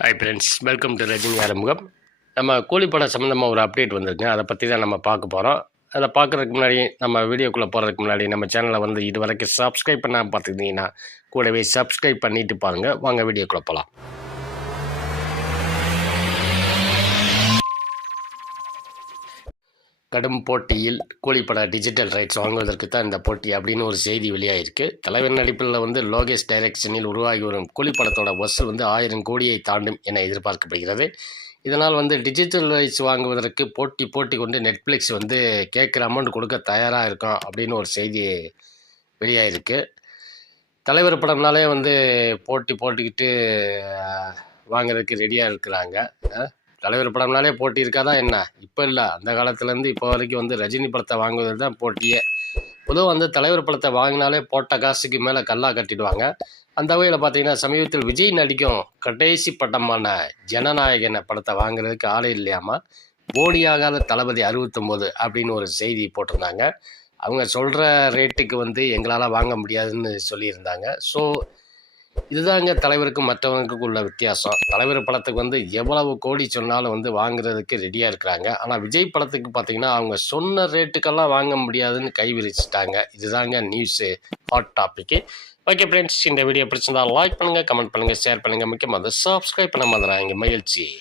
Hi friends welcome to Rajini ஆரம்பம் நம்ம கூலிப்படம் சம்மந்தமாக ஒரு அப்டேட் வந்திருக்கு. அதை பற்றி தான் நம்ம பார்க்க போகிறோம் அதை பார்க்குறதுக்கு முன்னாடி நம்ம வீடியோக்குள்ளே போகிறதுக்கு முன்னாடி நம்ம சேனலை வந்து இது வரைக்கும் சப்ஸ்கிரைப் பண்ணாமல் பார்த்துக்கிட்டிங்கன்னா கூடவே சப்ஸ்கிரைப் பண்ணிட்டு பாருங்கள் வாங்க வீடியோக்குள்ளே போகலாம் கடும் போட்டியில் கூலிப்பட டிஜிட்டல் ரைட்ஸ் வாங்குவதற்கு தான் இந்த போட்டி அப்படின்னு ஒரு செய்தி வெளியாயிருக்கு. தலைவர் நடிப்பில் வந்து லோகேஷ் டைரக்ஷனில் உருவாகி வரும் கூலிப்படத்தோட வசூல் வந்து ஆயிரம் கோடியை தாண்டும் என எதிர்பார்க்கப்படுகிறது. இதனால் வந்து டிஜிட்டல் ரைட்ஸ் வாங்குவதற்கு போட்டி போட்டி கொண்டு நெட்ஃப்ளிக்ஸ் வந்து கேட்குற அமௌண்ட் கொடுக்க தயாராக இருக்கும் அப்படின்னு ஒரு செய்தி வெளியாயிருக்கு. தலைவர் படம்னாலே வந்து போட்டி போட்டுக்கிட்டு வாங்குறதுக்கு ரெடியாக இருக்கிறாங்க. தலைவர் படம்னாலே போட்டி இருக்காதா என்ன? இப்போ இல்லை. அந்த காலத்துலேருந்து இப்போ வரைக்கும் வந்து ரஜினி படத்தை வாங்குவது தான் போட்டியே. பொதுவாக வந்து தலைவர் படத்தை வாங்கினாலே போட்ட காசுக்கு மேலே கல்லா கட்டிடுவாங்க. அந்த வகையில் பார்த்தீங்கன்னா சமீபத்தில் விஜய் நடிக்கும் கடைசி படமான ஜனநாயகன படத்தை வாங்குறதுக்கு ஆளே இல்லையாமா? போடியாகாத தளபதி அறுபத்தொம்போது அப்படின்னு ஒரு செய்தி போட்டிருந்தாங்க. அவங்க சொல்கிற ரேட்டுக்கு வந்து எங்களால் வாங்க முடியாதுன்னு சொல்லியிருந்தாங்க. ஸோ இதுதாங்க தலைவருக்கும் மற்றவங்களுக்கும் உள்ள வித்தியாசம். தலைவர் படத்துக்கு வந்து எவ்வளவு கோடி சொன்னாலும் வந்து வாங்குறதுக்கு ரெடியாக இருக்கிறாங்க. ஆனால் விஜய் படத்துக்கு பார்த்தீங்கன்னா அவங்க சொன்ன ரேட்டுக்கெல்லாம் வாங்க முடியாதுன்னு கை விரிச்சிட்டாங்க. இதுதாங்க news hot topic okay friends இந்த வீடியோ பிடிச்சிருந்தா லைக் பண்ணுங்கள் கமெண்ட் பண்ணுங்கள் ஷேர் பண்ணுங்கள் முக்கியமாக சப்ஸ்கிரைப் பண்ண மாதிரி மகிழ்ச்சி.